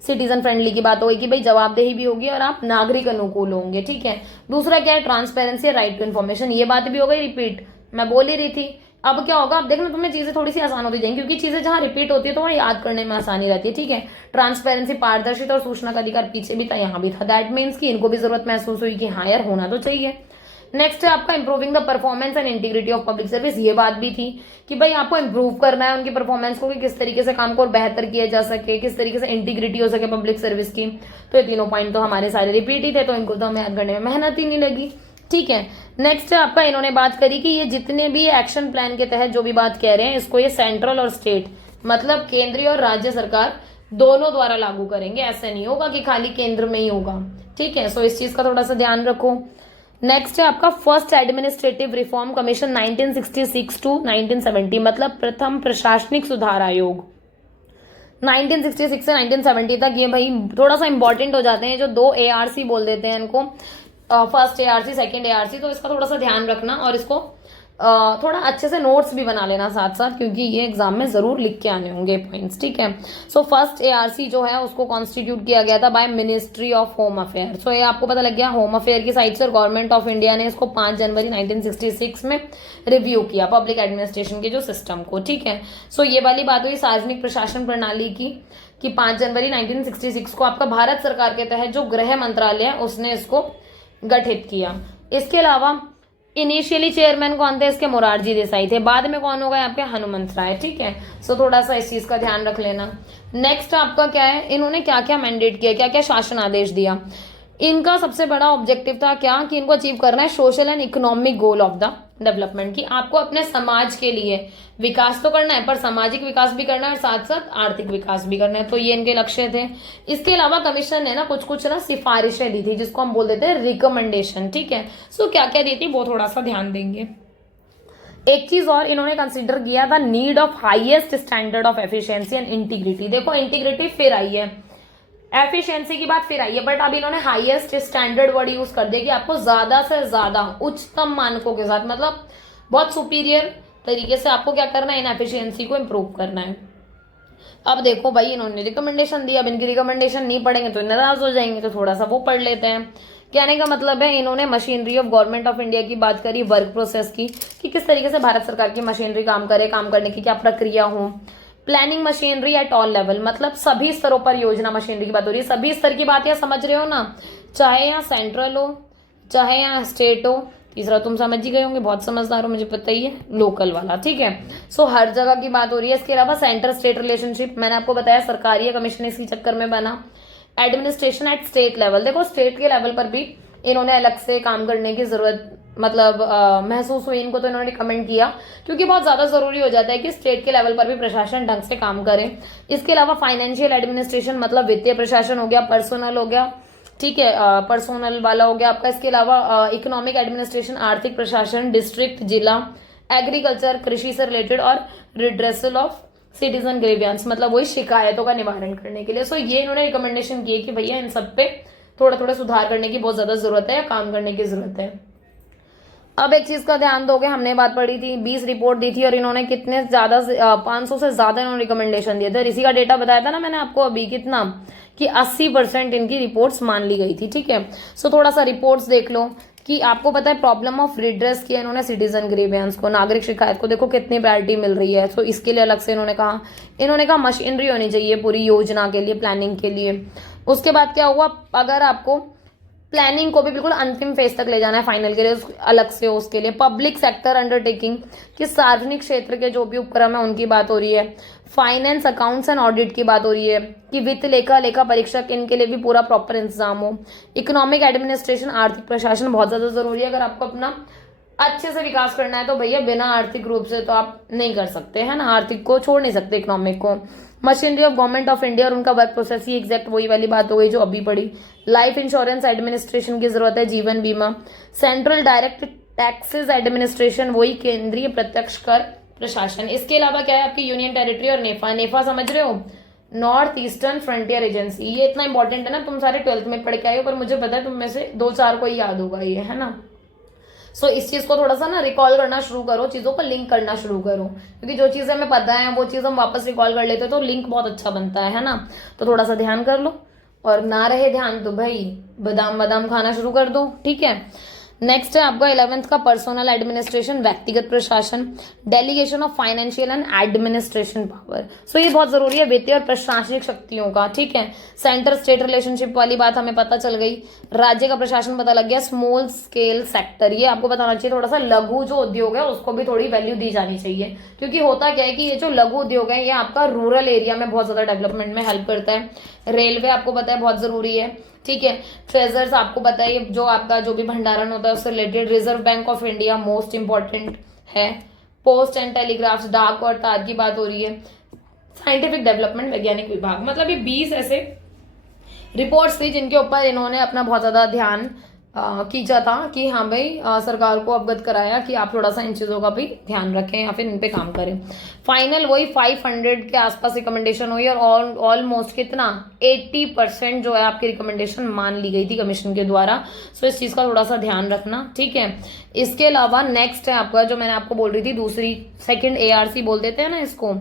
सिटीजन फ्रेंडली की बात होगी कि भाई जवाबदेही भी होगी और आप नागरिक अनुकूल होंगे, ठीक है। दूसरा क्या है, ट्रांसपेरेंसी, राइट टू इन्फॉर्मेशन, ये बात भी हो गई रिपीट, मैं बोल ही रही थी। अब क्या होगा, अब देखना तुम्हें चीजें थोड़ी सी आसान होती जाएंगी, क्योंकि चीजें जहां रिपीट होती है तो वहां याद करने में आसानी रहती है, ठीक है। ट्रांसपेरेंसी, पारदर्शिता और सूचना का अधिकार पीछे भी था, यहाँ भी था। दैट मीन्स कि इनको भी जरूरत महसूस हुई कि हाँ यार होना तो चाहिए। नेक्स्ट है आपका improving the performance and integrity of public service. ये बात भी थी कि भाई आपको इंप्रूव करना है उनकी परफॉर्मेंस को, कि किस तरीके से काम को और बेहतर किया जा सके, किस तरीके से इंटीग्रिटी हो सके पब्लिक सर्विस की। तो ये तीनों पॉइंट तो हमारे सारे रिपीट ही थे, तो इनको तो हमें याद करने में मेहनत ही नहीं लगी, ठीक है। नेक्स्ट है आपका, इन्होंने बात करी कि ये जितने भी एक्शन प्लान के तहत जो भी बात कह रहे हैं, इसको ये सेंट्रल और स्टेट मतलब केंद्रीय और राज्य सरकार दोनों द्वारा लागू करेंगे। ऐसे नहीं होगा कि खाली केंद्र में ही होगा, ठीक है। सो इस चीज का थोड़ा सा ध्यान रखो। नेक्स्ट है आपका first administrative reform commission 1966 to 1970, मतलब प्रथम प्रशासनिक सुधार आयोग। 1966 से 1970 तक ये भाई थोड़ा सा इंपॉर्टेंट हो जाते हैं, जो 2 ARC बोल देते हैं इनको, फर्स्ट ARC सेकंड ARC, तो इसका थोड़ा सा ध्यान रखना और इसको थोड़ा अच्छे से नोट्स भी बना लेना साथ साथ, क्योंकि ये एग्जाम में जरूर लिख के आने होंगे पॉइंट्स, ठीक है। सो फर्स्ट ARC जो है उसको कॉन्स्टिट्यूट किया गया था by ministry of home affair. So ये आपको पता लग गया होम अफेयर की साइड से, और गवर्नमेंट ऑफ इंडिया ने इसको 5 जनवरी 1966 में रिव्यू किया पब्लिक एडमिनिस्ट्रेशन के जो सिस्टम को, ठीक है। सो ये वाली बात हुई सार्वजनिक प्रशासन प्रणाली की, कि 5 जनवरी 1966 को आपका भारत सरकार के तहत जो गृह मंत्रालय है उसने इसको गठित किया। इसके अलावा इनिशियली चेयरमैन कौन थे इसके, मोरारजी देसाई थे। बाद में कौन हो गए आपके, हनुमंत राय, ठीक है। सो थोड़ा सा इस चीज का ध्यान रख लेना। नेक्स्ट आपका क्या है, इन्होंने क्या क्या मैंडेट किया, क्या क्या शासन आदेश दिया। इनका सबसे बड़ा ऑब्जेक्टिव था क्या, कि इनको अचीव करना है social and economic goal of the development, कि आपको अपने समाज के लिए विकास तो करना है, पर सामाजिक विकास भी करना है और साथ साथ आर्थिक विकास भी करना है। तो ये इनके लक्ष्य थे। इसके अलावा कमीशन ने ना कुछ कुछ ना सिफारिशें दी थी, जिसको हम बोल देते हैं रिकमेंडेशन, ठीक है। सो क्या क्या दी थी वो थोड़ा सा ध्यान देंगे। एक चीज और इन्होंने कंसीडर किया था, need of highest standard of efficiency and integrity. देखो इंटीग्रिटी फिर आई है, एफिशिएंसी की बात फिर आई है, बट अब इन्होंने हाईएस्ट स्टैंडर्ड वर्ड यूज कर दिया कि आपको ज्यादा से ज्यादा उच्चतम मानकों के साथ, मतलब बहुत सुपीरियर तरीके से आपको क्या करना है, इन एफिशिएंसी को इंप्रूव करना है। अब देखो भाई इन्होंने रिकमेंडेशन दी, अब इनकी रिकमेंडेशन नहीं पढ़ेंगे तो नाराज हो जाएंगे, तो थोड़ा सा वो पढ़ लेते हैं। कहने का मतलब है इन्होंने machinery of government of India की बात करी, वर्क प्रोसेस की, कि किस तरीके से भारत सरकार की मशीनरी काम करे, काम करने की क्या प्रक्रिया हो। Planning machinery at all level, मतलब सभी स्तरों पर योजना मशीनरी की बात हो रही है। सभी स्तर की बात यह समझ रहे हो ना, चाहे यहाँ सेंट्रल हो चाहे यहाँ स्टेट हो। तीसरा तुम समझ ही गए होंगे, बहुत समझदार हो मुझे पता ही है, लोकल वाला, ठीक है। सो हर जगह की बात हो रही है। इसके अलावा सेंटर स्टेट रिलेशनशिप, मैंने आपको बताया सरकारी कमीशन इसी चक्कर में बना। एडमिनिस्ट्रेशन एट स्टेट लेवल, देखो स्टेट के लेवल पर भी इन्होंने अलग से काम करने की जरूरत मतलब महसूस हुई इनको, तो इन्होंने रिकमेंड किया, क्योंकि बहुत ज्यादा जरूरी हो जाता है कि स्टेट के लेवल पर भी प्रशासन ढंग से काम करे। इसके अलावा फाइनेंशियल एडमिनिस्ट्रेशन, मतलब वित्तीय प्रशासन हो गया, पर्सनल हो गया, ठीक है, पर्सनल वाला हो गया आपका। इसके अलावा इकोनॉमिक एडमिनिस्ट्रेशन, आर्थिक प्रशासन, डिस्ट्रिक्ट, जिला, एग्रीकल्चर, कृषि से रिलेटेड, और रिड्रेसल ऑफ सिटीजन ग्रीवियंस, मतलब वही शिकायतों का निवारण करने के लिए। सो ये इन्होंने रिकमेंडेशन किए कि भैया इन सब पे थोड़ा थोड़ा सुधार करने की बहुत ज्यादा जरूरत है, या काम करने की जरूरत है। अब एक चीज का ध्यान दोगे, हमने बात पढ़ी थी 20 रिपोर्ट दी थी, और इन्होंने कितने ज्यादा 500 से ज्यादा इन्होंने रिकमेंडेशन दिए थे। इसी का डेटा बताया था ना मैंने आपको अभी, कितना कि 80% इनकी रिपोर्ट्स मान ली गई थी, ठीक है। सो थोड़ा सा रिपोर्ट्स देख लो कि आपको पता है प्रॉब्लम ऑफ रिड्रेस किया इन्होंने सिटीजन ग्रीवियंस को, नागरिक शिकायत को, देखो कितनी प्रायोरिटी मिल रही है। सो इसके लिए अलग से इन्होंने कहा मशीनरी होनी चाहिए पूरी योजना के लिए, प्लानिंग के लिए। उसके बाद क्या हुआ, अगर आपको प्लानिंग को भी बिल्कुल अंतिम फेज तक ले जाना है फाइनल के लिए, अलग से हो उसके लिए पब्लिक सेक्टर अंडरटेकिंग, कि सार्वजनिक क्षेत्र के जो भी उपक्रम है उनकी बात हो रही है। फाइनेंस, अकाउंट्स एंड ऑडिट की बात हो रही है, कि वित्त, लेखा परीक्षक, इनके लिए भी पूरा प्रॉपर इंतजाम हो। इकोनॉमिक एडमिनिस्ट्रेशन, आर्थिक प्रशासन बहुत ज्यादा जरूरी है। अगर आपको अपना अच्छे से विकास करना है तो भैया बिना आर्थिक रूप से तो आप नहीं कर सकते, है ना, आर्थिक को छोड़ नहीं सकते, इकोनॉमिक को। Machinery of government of India और उनका वर्क प्रोसेस, ही एग्जैक्ट वही वाली बात हो गई जो अभी पढ़ी। लाइफ इंश्योरेंस एडमिनिस्ट्रेशन की जरूरत है, जीवन बीमा। सेंट्रल डायरेक्ट टैक्सेस एडमिनिस्ट्रेशन, वही केंद्रीय प्रत्यक्ष कर प्रशासन। इसके अलावा क्या है आपकी यूनियन टेरिटरी और नेफा। नेफा समझ रहे हो, नॉर्थ ईस्टर्न फ्रंटियर एजेंसी। ये इतना इंपॉर्टेंट है ना, तुम सारे 12th में पढ़ के आए हो, पर मुझे पता है तुम में से 2-4 को ही याद होगा ये, है ना। सो इस चीज को थोड़ा सा ना रिकॉल करना शुरू करो, चीजों को लिंक करना शुरू करो, क्योंकि जो चीजें हमें पता है वो चीज हम वापस रिकॉल कर लेते हैं तो लिंक बहुत अच्छा बनता है ना। तो थोड़ा सा ध्यान कर लो, और ना रहे ध्यान तो भाई बादाम बादाम खाना शुरू कर दो, ठीक है। नेक्स्ट है आपका 11th का पर्सनल एडमिनिस्ट्रेशन, व्यक्तिगत प्रशासन, delegation of financial and administration power. So ये बहुत जरूरी है वित्तीय और प्रशासनिक शक्तियों का, ठीक है। सेंटर स्टेट रिलेशनशिप वाली बात हमें पता चल गई। राज्य का प्रशासन पता लग गया। स्मॉल स्केल सेक्टर, ये आपको बताना चाहिए थोड़ा सा, लघु जो उद्योग है उसको भी थोड़ी वैल्यू दी जानी चाहिए, क्योंकि होता क्या है कि ये जो लघु उद्योग है ये आपका रूरल एरिया में बहुत ज्यादा डेवलपमेंट में हेल्प करता है। रेलवे आपको पता है बहुत जरूरी है, ठीक है। ट्रेजर्स आपको पता है जो आपका जो भी भंडारण होता है उससे related. Reserve bank of India most important है। पोस्ट एंड टेलीग्राफ्स, डाक और तार की बात हो रही है। साइंटिफिक डेवलपमेंट, वैज्ञानिक विभाग, मतलब ये 20 ऐसे रिपोर्ट्स थी जिनके ऊपर इन्होंने अपना बहुत ज्यादा ध्यान खींचा था कि हाँ भाई सरकार को अवगत कराया कि आप थोड़ा सा इन चीजों का भी ध्यान रखें या फिर इन पे काम करें। फाइनल वही 500 के आसपास रिकमेंडेशन हुई और ऑलमोस्ट कितना 80% जो है आपकी रिकमेंडेशन मान ली गई थी कमीशन के द्वारा। सो इस चीज का थोड़ा सा ध्यान रखना, ठीक है। इसके अलावा नेक्स्ट है आपका जो मैंने आपको बोल रही थी दूसरी, सेकेंड ARC बोल देते हैं ना इसको,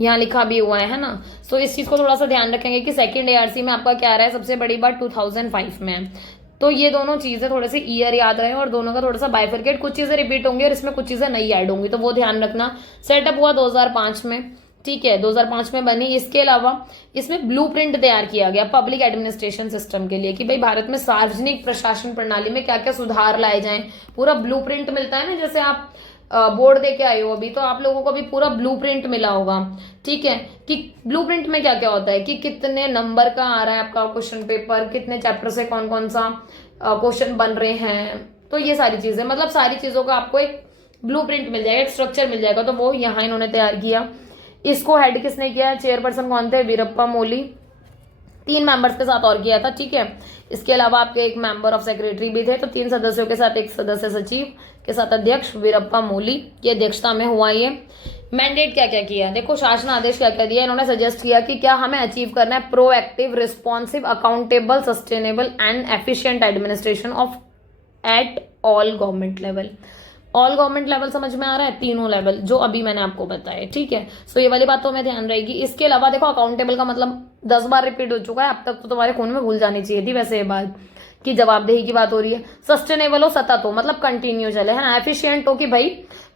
यहाँ लिखा भी हुआ है ना। सो इस चीज को थोड़ा सा ध्यान रखेंगे कि सेकेंड ARC में आपका क्या आ रहा है। सबसे बड़ी बात 2005 में है, तो ये दोनों चीजें थोड़े से ईयर याद रहे और दोनों का थोड़ा सा बाइफरकेट, कुछ चीजें रिपीट होंगी और इसमें कुछ चीजें नई ऐड होंगी, तो वो ध्यान रखना। सेटअप हुआ 2005 में, ठीक है, 2005 में बनी। इसके अलावा इसमें ब्लूप्रिंट तैयार किया गया पब्लिक एडमिनिस्ट्रेशन सिस्टम के लिए कि भाई भारत में सार्वजनिक प्रशासन प्रणाली में क्या क्या सुधार लाए जाएं। पूरा ब्लूप्रिंट मिलता है ना, जैसे आप बोर्ड दे के आए हो अभी, तो आप लोगों को भी पूरा ब्लूप्रिंट मिला होगा, ठीक है, कि ब्लूप्रिंट में क्या क्या होता है कि कितने नंबर का आ रहा है आपका क्वेश्चन पेपर, कितने चैप्टर से कौन कौन सा क्वेश्चन बन रहे हैं, तो ये सारी चीजें, मतलब सारी चीजों का आपको एक ब्लूप्रिंट मिल जाएगा, एक स्ट्रक्चर मिल जाएगा, तो वो यहाँ इन्होंने तैयार किया। इसको हेड किसने किया, चेयरपर्सन कौन थे, वीरप्पा मोइली, 3 मेंबर्स के साथ और किया था, ठीक है। इसके अलावा आपके एक मेंबर ऑफ सेक्रेटरी भी थे, तो 3 सदस्यों के साथ एक सदस्य सचिव के साथ अध्यक्ष वीरप्पा मोइली की अध्यक्षता में हुआ ये। मैंडेट क्या क्या किया, देखो शासन आदेश क्या क्या दिया, इन्होंने सजेस्ट किया कि क्या हमें अचीव करना है, proactive, responsive, accountable, sustainable and efficient administration of at all government level. All government level समझ में आ रहा है, तीनों लेवल जो अभी मैंने आपको बताया, ठीक है। सो ये वाली बात तो हमें ध्यान रहेगी। इसके अलावा देखो अकाउंटेबल का मतलब 10 बार रिपीट हो चुका है अब तक, तो तुम्हारे खून में भूल जानी चाहिए थी वैसे ये बात कि जवाबदेही की बात हो रही है। सस्टेनेबल हो, सतत हो, मतलब कंटिन्यू चले, है ना। एफिशिएंट हो कि भाई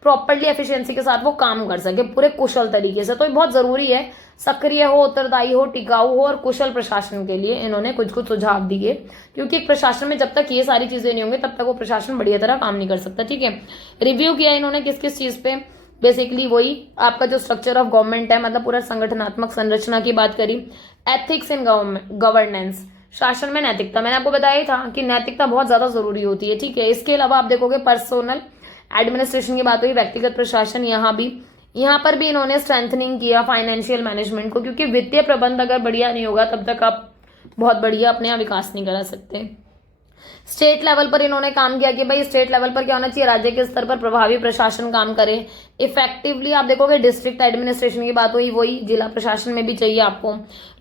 प्रॉपरली एफिशिएंसी के साथ वो काम कर सके पूरे कुशल तरीके से, तो ये बहुत जरूरी है। सक्रिय हो, उत्तरदायी हो, टिकाऊ हो और कुशल प्रशासन के लिए इन्होंने कुछ कुछ सुझाव दिए, क्योंकि एक प्रशासन में जब तक ये सारी चीजें नहीं होंगी तब तक वो प्रशासन बढ़िया तरह काम नहीं कर सकता, ठीक है। रिव्यू किया इन्होंने किस किस चीज पे, बेसिकली वही आपका जो स्ट्रक्चर ऑफ गवर्नमेंट है, मतलब पूरा संगठनात्मक संरचना की बात करी। एथिक्स इन गवर्नेंस, शासन में नैतिकता, मैंने आपको बताया ही था कि नैतिकता बहुत ज्यादा जरूरी होती है, ठीक है। इसके अलावा आप देखोगे पर्सनल एडमिनिस्ट्रेशन की बात हुई, व्यक्तिगत प्रशासन, यहाँ पर भी इन्होंने स्ट्रेंथनिंग किया फाइनेंशियल मैनेजमेंट को, क्योंकि वित्तीय प्रबंध अगर बढ़िया नहीं होगा तब तक आप बहुत बढ़िया अपने यहाँ विकास नहीं करा सकते। स्टेट लेवल पर इन्होंने काम किया कि भाई स्टेट लेवल पर क्या होना चाहिए, राज्य के स्तर पर प्रभावी प्रशासन काम करे इफेक्टिवली। आप देखोगे डिस्ट्रिक्ट एडमिनिस्ट्रेशन की बात हुई, वही जिला प्रशासन में भी चाहिए आपको।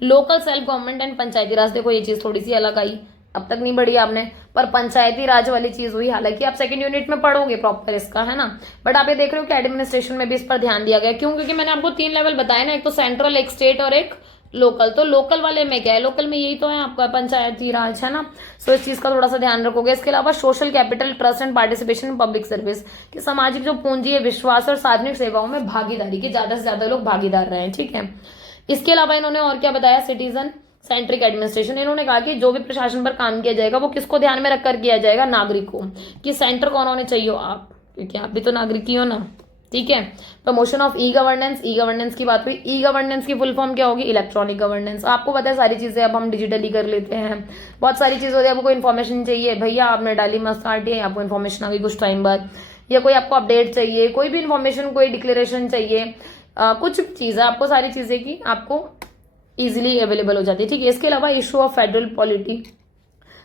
लोकल सेल्फ गवर्नमेंट एंड पंचायती राज, देखो ये चीज थोड़ी सी अलग आई, अब तक नहीं बढ़ी आपने, पर पंचायती राज वाली चीज हुई, हालांकि आप सेकंड यूनिट में पढ़ोगे प्रॉपर इसका, है ना। बट आप ये देख रहे हो कि एडमिनिस्ट्रेशन में भी इस पर ध्यान दिया गया, क्यों, क्योंकि मैंने आपको 3 लेवल बताया ना, एक तो सेंट्रल, एक स्टेट और एक लोकल। तो लोकल वाले में क्या है, लोकल में यही तो है आपका पंचायती राज, है ना। सो इस चीज का थोड़ा सा ध्यान रखोगे। इसके अलावा social capital, trust and participation in public service, कि सामाजिक जो पूंजी है, विश्वास और सार्वजनिक सेवाओं में भागीदारी, की ज्यादा से ज्यादा लोग भागीदार रहे, ठीक है। इसके अलावा इन्होंने और क्या बताया, सिटीजन सेंट्रिक एडमिनिस्ट्रेशन, इन्होंने कहा कि जो भी प्रशासन पर काम किया जाएगा वो किसको ध्यान में रखकर किया जाएगा, नागरिकों, कि सेंटर कौन होने चाहिए आप, क्योंकि आप भी तो नागरिक ही हो ना, ठीक है। Promotion of e governance, e governance की बात हुई। ई गवर्नेंस की फुल फॉर्म क्या होगी, इलेक्ट्रॉनिक गवर्नेंस। आपको पता है सारी चीजें अब हम डिजिटली कर लेते हैं, बहुत सारी चीजें होती है। आपको इन्फॉर्मेशन चाहिए, भैया आपने डाली मस्त आरटीआई, आपको इन्फॉर्मेशन आ गई कुछ टाइम बाद, या कोई आपको अपडेट चाहिए, कोई भी इन्फॉर्मेशन, कोई डिक्लेरेशन चाहिए, कुछ चीजें आपको, सारी चीजें की आपको इजिली अवेलेबल हो जाती है, ठीक है। इसके अलावा इशू ऑफ फेडरल पॉलिटी,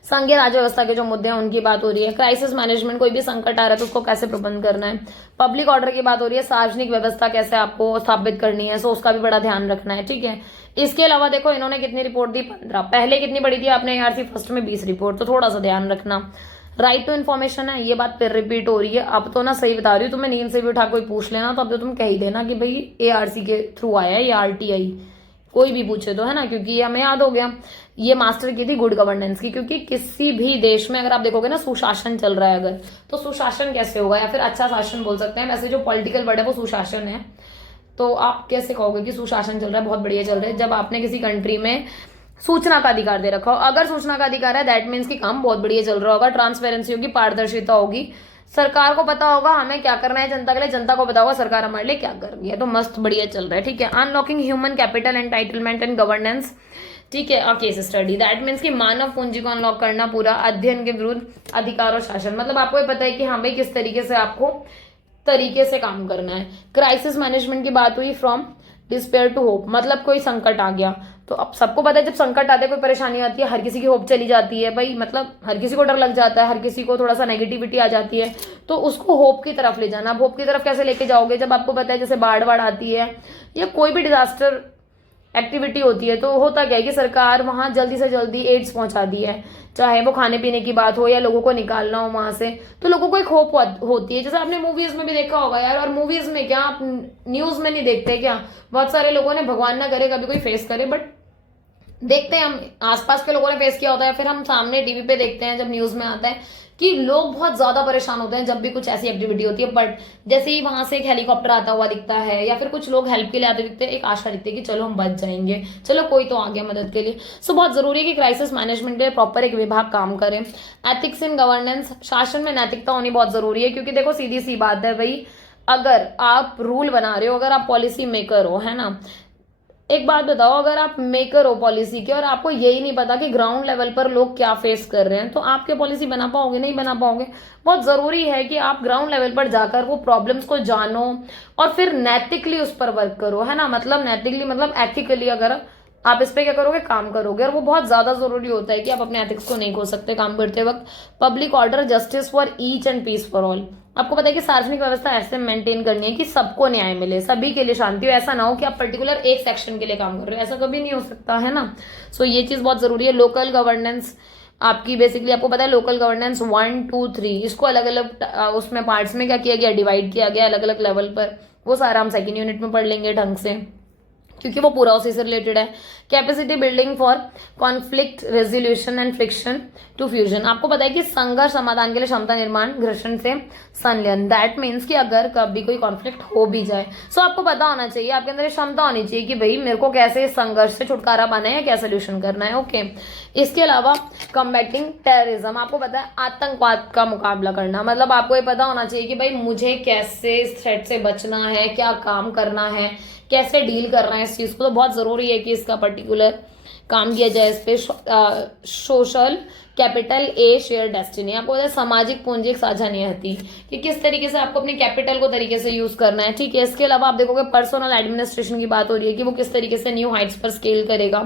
संघीय राज्य व्यवस्था के जो मुद्दे हैं उनकी बात हो रही है। क्राइसिस मैनेजमेंट, कोई भी संकट आ रहा है तो उसको कैसे प्रबंध करना है। पब्लिक ऑर्डर की बात हो रही है, सार्वजनिक व्यवस्था कैसे आपको स्थापित करनी है, सो उसका भी बड़ा ध्यान रखना है, ठीक है। इसके अलावा देखो इन्होंने कितनी रिपोर्ट दी, 15। पहले कितनी बड़ी थी आपने ARC फर्स्ट में 20 रिपोर्ट, तो थोड़ा सा ध्यान रखना। राइट टू इन्फॉर्मेशन है, ये बात फिर रिपीट हो रही है। अब तो ना सही बता रही हूँ, तुम्हें नींद से भी उठा कोई पूछ लेना तो अब तो तुम कह ही देना कि भाई ARC के थ्रू आया है या RTI, कोई भी पूछे तो, है ना, क्योंकि ये हमें याद हो गया। ये मास्टर की थी गुड गवर्नेंस की, क्योंकि किसी भी देश में अगर आप देखोगे ना सुशासन चल रहा है अगर, तो सुशासन कैसे होगा, या फिर अच्छा शासन बोल सकते हैं, वैसे जो पॉलिटिकल वर्ड है वो सुशासन है। तो आप कैसे कहोगे कि सुशासन चल रहा है, बहुत बढ़िया चल रहा है, जब आपने किसी कंट्री में सूचना का अधिकार दे रखा हो। अगर सूचना का अधिकार है दैट मीन्स कि काम बहुत बढ़िया चल रहा होगा, ट्रांसपेरेंसी होगी, पारदर्शिता होगी, सरकार को पता होगा हमें क्या करना है जनता के लिए, जनता को पता होगा सरकार हमारे लिए क्या कर रही है, तो मस्त बढ़िया चल रहा है, ठीक है। Unlocking human capital, entitlement and governance, ठीक है। केस स्टडी, दैट मीन्स कि मानव पूंजी को अनलॉक करना, पूरा अध्ययन के विरुद्ध अधिकार और शासन, मतलब आपको ये पता है कि हाँ भाई किस तरीके से काम करना है। क्राइसिस मैनेजमेंट की बात हुई, फ्रॉम डिस्पेयर टू होप, मतलब कोई संकट आ गया तो अब सबको पता है जब संकट आते है, कोई परेशानी आती है, हर किसी की होप चली जाती है भाई, मतलब हर किसी को डर लग जाता है, हर किसी को थोड़ा सा नेगेटिविटी आ जाती है, तो उसको होप की तरफ ले जाना। अब होप की तरफ कैसे लेके जाओगे, जब आपको पता है जैसे बाढ़ आती है या कोई भी डिजास्टर एक्टिविटी होती है, तो होता क्या है कि सरकार वहां जल्दी से जल्दी एड्स पहुंचा दी है, चाहे वो खाने पीने की बात हो या लोगों को निकालना हो वहां से, तो लोगों को एक होप होती है। जैसे आपने मूवीज में भी देखा होगा यार, और मूवीज में क्या आप न्यूज में नहीं देखते क्या, बहुत सारे लोगों ने, भगवान ना करे कभी कोई फेस करे, बट देखते हैं हम, आसपास के लोगों ने फेस किया होता है, फिर हम सामने टीवी पे देखते हैं जब न्यूज में आता है कि लोग बहुत ज्यादा परेशान होते हैं जब भी कुछ ऐसी एक्टिविटी होती है। बट जैसे ही वहां से एक हेलीकॉप्टर आता हुआ दिखता है या फिर कुछ लोग हेल्प के लिए आते दिखते हैं, एक आशा दिखती है कि चलो हम बच जाएंगे, चलो कोई तो आ गया मदद के लिए। सो बहुत जरूरी है कि क्राइसिस मैनेजमेंट के लिए प्रॉपर एक विभाग काम करे। एथिक्स इन गवर्नेंस, शासन में नैतिकता होनी बहुत जरूरी है, क्योंकि देखो सीधी सी बात है भाई, अगर आप रूल बना रहे हो, अगर आप पॉलिसी मेकर हो, है ना, एक बात बताओ, अगर आप मेकर हो पॉलिसी के और आपको यही नहीं पता कि ग्राउंड लेवल पर लोग क्या फेस कर रहे हैं, तो आप क्या पॉलिसी बना पाओगे, नहीं बना पाओगे। बहुत जरूरी है कि आप ग्राउंड लेवल पर जाकर वो प्रॉब्लम्स को जानो और फिर नैतिकली उस पर वर्क करो, है ना, मतलब नैतिकली मतलब एथिकली अगर आप इस पे क्या करोगे, काम करोगे, और वो बहुत ज्यादा जरूरी होता है कि आप अपने एथिक्स को नहीं खो सकते काम करते वक्त। Public order, justice for each and peace for all, आपको पता है कि सार्वजनिक व्यवस्था ऐसे मेंटेन करनी है कि सबको न्याय मिले, सभी के लिए शांति हो, ऐसा ना हो कि आप पर्टिकुलर एक सेक्शन के लिए काम कर रहे हो, ऐसा कभी नहीं हो सकता, है ना। सो ये चीज बहुत जरूरी है। लोकल गवर्नेंस आपकी बेसिकली आपको पता है लोकल गवर्नेंस 1, 2, 3, इसको अलग अलग उसमें पार्ट्स में क्या किया गया, डिवाइड किया गया अलग अलग लेवल पर, वो सारा हम सेकेंड यूनिट में पढ़ लेंगे ढंग से, क्योंकि वो पूरा उसी से रिलेटेड है। Capacity building for conflict resolution and friction to fusion, आपको पता है कि संघर्ष समाधान के लिए क्षमता निर्माण, घर्षण से संलयन, दैट मीन्स कि अगर कभी कोई कॉन्फ्लिक्ट हो भी जाए, सो आपको पता होना चाहिए, आपके अंदर क्षमता होनी चाहिए कि भाई मेरे को कैसे इस संघर्ष से छुटकारा पाना है या क्या सोल्यूशन करना है, ओके। इसके अलावा कम्बैटिंग टेररिज्म, आपको पता है आतंकवाद का मुकाबला करना, मतलब आपको ये पता होना चाहिए कि भाई मुझे कैसे इस थ्रेट से बचना है, क्या काम करना है, कैसे डील करना है इस चीज को, तो बहुत जरूरी है कि इसका पर्टिकुलर काम किया जाए इस पे। Social capital A share destiny, आपको पता है सामाजिक पूंजी एक साझा नियति, कि किस तरीके से आपको अपनी कैपिटल को तरीके से यूज करना है, ठीक है। इसके अलावा आप देखोगे पर्सनल एडमिनिस्ट्रेशन की बात हो रही है कि वो किस तरीके से न्यू हाइट्स पर स्केल करेगा,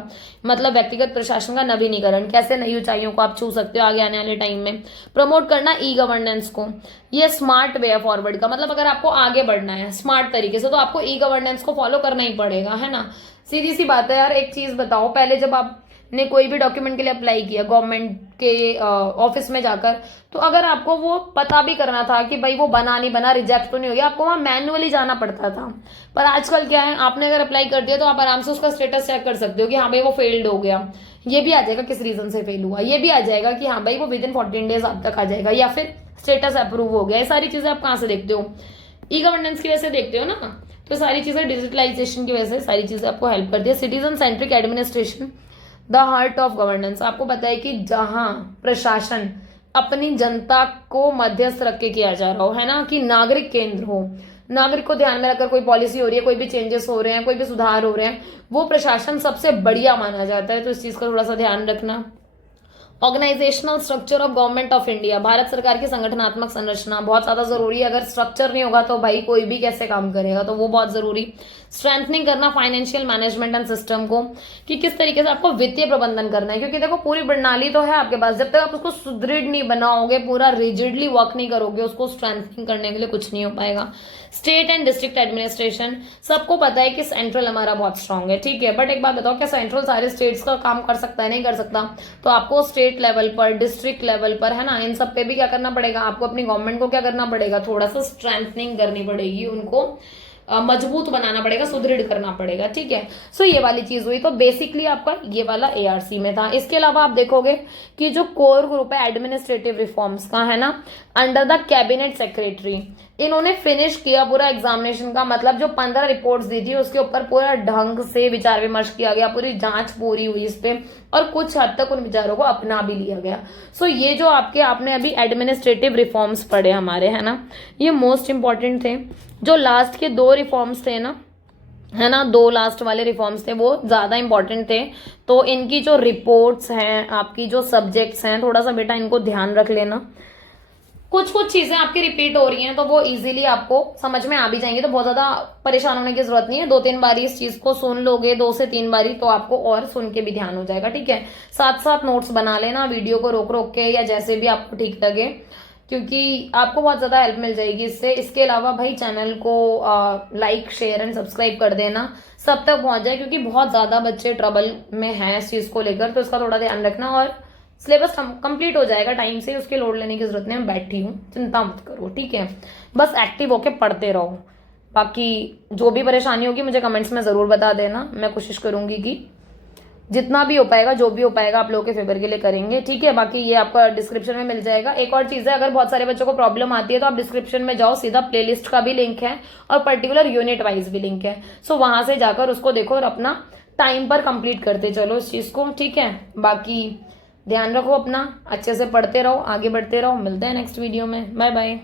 मतलब व्यक्तिगत प्रशासन का नवीनीकरण, कैसे नई ऊंचाइयों को आप छू सकते हो आगे आने वाले टाइम में। प्रमोट करना ई गवर्नेंस को, ये स्मार्ट वे फॉरवर्ड का, मतलब अगर आपको आगे बढ़ना है स्मार्ट तरीके से तो आपको ई गवर्नेंस को फॉलो करना ही पड़ेगा, है ना। सीधी सी बात है यार, एक चीज बताओ, पहले जब आपने कोई भी डॉक्यूमेंट के लिए अप्लाई किया गवर्नमेंट के ऑफिस में जाकर, तो अगर आपको वो पता भी करना था कि भाई वो बना नहीं बना, रिजेक्ट तो नहीं हो गया, आपको वहां मैन्युअली जाना पड़ता था। पर आजकल क्या है, आपने अगर अप्लाई कर दिया तो आप आराम से उसका स्टेटस चेक कर सकते हो कि हाँ भाई वो फेल्ड हो गया, ये भी आ जाएगा किस रीजन से फेल हुआ, ये भी आ जाएगा कि हाँ भाई वो विद इन 14 डेज आप तक आ जाएगा, या फिर स्टेटस अप्रूव हो गया। ये सारी चीजें आप कहाँ से देखते हो, ई गवर्नेंस की वजह से देखते हो ना, तो सारी चीजें डिजिटलाइजेशन की वजह से सारी चीजें आपको हेल्प करती है। Citizen centric administration, the heart of governance, आपको पता है कि जहां प्रशासन अपनी जनता को मध्यस्थ रख के किया जा रहा हो, है ना, कि नागरिक केंद्र हो, नागरिक को ध्यान में रखकर कोई पॉलिसी हो रही है, कोई भी चेंजेस हो रहे हैं, कोई भी सुधार हो रहे हैं, वो प्रशासन सबसे बढ़िया माना जाता है, तो इस चीज का थोड़ा सा ध्यान रखना। Organisational structure of government of India, भारत सरकार की संगठनात्मक संरचना बहुत ज्यादा जरूरी है। अगर स्ट्रक्चर नहीं होगा तो भाई कोई भी कैसे काम करेगा, तो वो बहुत जरूरी। स्ट्रेंथनिंग करना फाइनेंशियल मैनेजमेंट एंड सिस्टम को, कि किस तरीके से आपको वित्तीय प्रबंधन करना है, क्योंकि देखो पूरी प्रणाली तो है आपके पास, जब तक आप उसको सुदृढ़ नहीं बनाओगे, पूरा रिजिडली वर्क नहीं करोगे, उसको स्ट्रेंथनिंग करने के लिए कुछ नहीं हो पाएगा। स्टेट एंड डिस्ट्रिक्ट एडमिनिस्ट्रेशन, सबको पता है कि सेंट्रल हमारा बहुत स्ट्रांग है, ठीक है, बट एक बात बताओ, क्या सेंट्रल सारे स्टेट्स का काम कर सकता है? नहीं कर सकता। तो आपको स्टेट लेवल पर, डिस्ट्रिक्ट लेवल पर, है ना, इन सब पे भी क्या करना पड़ेगा आपको? अपनी गवर्नमेंट को क्या करना पड़ेगा? थोड़ा सा स्ट्रेंथनिंग करनी पड़ेगी, उनको मजबूत बनाना पड़ेगा, सुदृढ़ करना पड़ेगा, ठीक है। सो ये वाली चीज हुई। तो बेसिकली आपका ये वाला एआरसी में था। इसके अलावा आप देखोगे कि जो कोर ग्रुप है एडमिनिस्ट्रेटिव रिफॉर्म्स का, है ना, अंडर द कैबिनेट सेक्रेटरी, इन्होंने फिनिश किया पूरा एग्जामिनेशन का, मतलब जो 15 रिपोर्ट्स दी थी उसके ऊपर पूरा ढंग से विचार विमर्श किया गया, पूरी जांच पूरी हुई इस पे, और कुछ हद तक उन विचारों को अपना भी लिया गया। सो ये जो आपने अभी एडमिनिस्ट्रेटिव रिफॉर्म्स पढ़े हमारे, है ना, ये मोस्ट इंपॉर्टेंट थे। जो लास्ट के 2 रिफॉर्म्स थे ना, है ना, 2 लास्ट वाले रिफॉर्म्स थे, वो ज्यादा इंपॉर्टेंट थे। तो इनकी जो रिपोर्ट्स हैं, आपकी जो सब्जेक्ट्स हैं, थोड़ा सा बेटा इनको ध्यान रख लेना। कुछ चीजें आपकी रिपीट हो रही हैं तो वो इजीली आपको समझ में आ भी जाएंगी, तो बहुत ज्यादा परेशान होने की जरूरत नहीं है। 2-3 बारी इस चीज को सुन लोगे, 2 से 3 बारी, तो आपको और सुन के भी ध्यान हो जाएगा, ठीक है। साथ साथ नोट्स बना लेना, वीडियो को रोक रोक के या जैसे भी आपको ठीक लगे, क्योंकि आपको बहुत ज्यादा हेल्प मिल जाएगी इससे। इसके अलावा भाई चैनल को लाइक, शेयर एंड सब्सक्राइब कर देना, सब तक पहुंच जाए, क्योंकि बहुत ज्यादा बच्चे ट्रबल में हैं इस चीज को लेकर, तो इसका थोड़ा ध्यान रखना। और सिलेबस कंप्लीट हो जाएगा टाइम से, उसके लोड लेने की जरूरत नहीं, मैं बैठी हूँ, चिंता मत करो, ठीक है। बस एक्टिव होके पढ़ते रहो। बाकी जो भी परेशानी होगी मुझे कमेंट्स में जरूर बता देना, मैं कोशिश करूंगी कि जितना भी हो पाएगा, जो भी हो पाएगा, आप लोगों के फेवर के लिए करेंगे, ठीक है। बाकी ये आपका डिस्क्रिप्शन में मिल जाएगा। एक और चीज है, अगर बहुत सारे बच्चों को प्रॉब्लम आती है तो आप डिस्क्रिप्शन में जाओ, सीधा प्लेलिस्ट का भी लिंक है और पर्टिकुलर यूनिट वाइज भी लिंक है। सो वहां से जाकर उसको देखो और अपना टाइम पर कंप्लीट करते चलो इस चीज को, ठीक है। बाकी ध्यान रखो अपना, अच्छे से पढ़ते रहो, आगे बढ़ते रहो। मिलते हैं नेक्स्ट वीडियो में, बाय बाय।